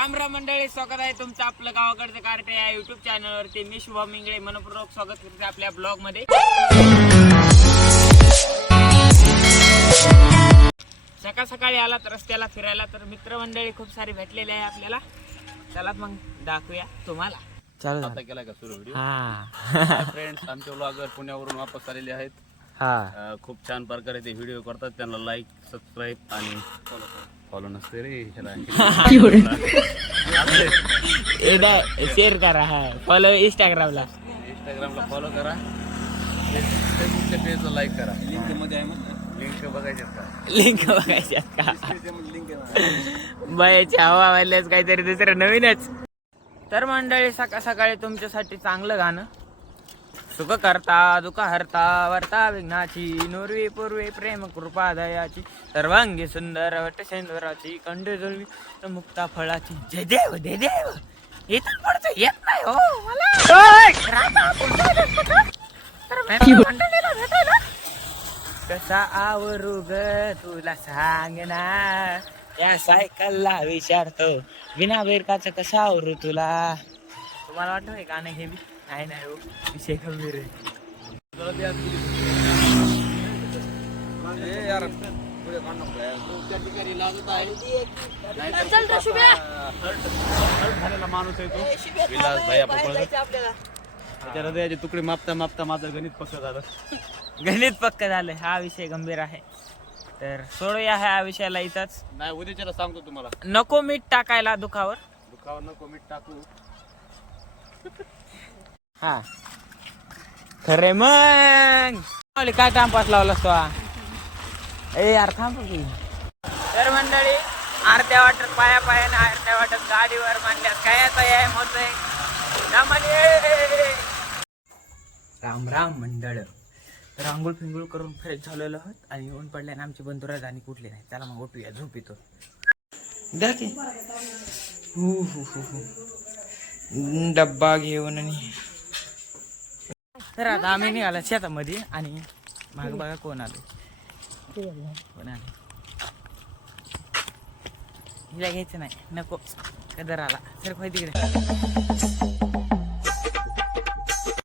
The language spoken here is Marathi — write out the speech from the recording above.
राम राम मंडळी, स्वागत आहे तुमचं आपलं गावाकडचं कार्टे या युट्यूब चॅनलवरती. मी शुभम इंगळे मनपूर्वक स्वागत करते आपल्या ब्लॉग मध्ये. सकाळ सकाळी आलात रस्त्याला फिरायला तर मित्रमंडळी खूप सारी भेटलेली आहे आपल्याला. चला मग दाखवूया तुम्हाला. चालू आता केला का सुरू व्हिडिओ? फ्रेंड्स, आमचे व्लॉगर पुण्यावरून वापस आलेले आहेत. खूप छान प्रकारे ते व्हिडिओ करतात. त्यांना लाईक, सबस्क्राईब आणि फॉलो नसते रे शेअर करा, फॉलो इंस्टाग्रामला फॉलो करा, फेसबुकच्या पेजला लाईक करा. लिंक मध्ये आहे लिंक बघायच्यात का? लिंक बघायच्यात का? बायाची हवा वाल्याच काहीतरी दुसरं नवीनच. तर मंडळी, सकाळ सकाळी तुमच्यासाठी चांगलं गाणं. सुख करता दुःख हरता वर्ता विघ्नाची, नोरवी पूर्वी प्रेम कृपा दयाची, सर्वांगी सुंदर वट सेंदुराची, कंडे जुळवी मुक्ता फळाची. जय देव जय देव. इथं पडतं येत नाही हो मला. कसा आवरू ग तुला सांग ना, या सायकलला विचारतो बिना बेरकाचं कसं आवरू तुला. तुम्हाला वाटतं हे गाणं हे बी नाही नाही हो, विषय गंभीर आहे. माणूस आहे तो विलास भाई. त्याच्या हृदयाचे तुकडे मापता मापता माझं गणित पक्क झालं. गणित पक्क झालं. हा विषय गंभीर आहे, तर सोडूया ह्या विषयाला इथंच. नाही, उद्याच्याला सांगतो तुम्हाला. नको मीठ टाकायला दुखावर नको मीठ टाकू. हा खरे मग काय टाइमपास लावला तो. ए यार थांब की. तर मंडळी, अर्ध्या वाटत पाया पायाने अर्ध्या वाटत गाडीवर मांडल्यात काय आता या होतंय. राम राम मंडळ. तर आंघोळ फिंगोळ करून फ्रेश झालेलो आहोत आणि ऊन पडल्याने आमची बंधू राजानी कुठले नाही. चला मग उठूया, झोप येतो. द्या की डब्बा घेऊन. आणि तर आता आम्ही निघाला शेतामध्ये आणि माग बघा कोण आले. कोण आले हिला घ्यायचं नाही, नको कदर आला. सर तिकडे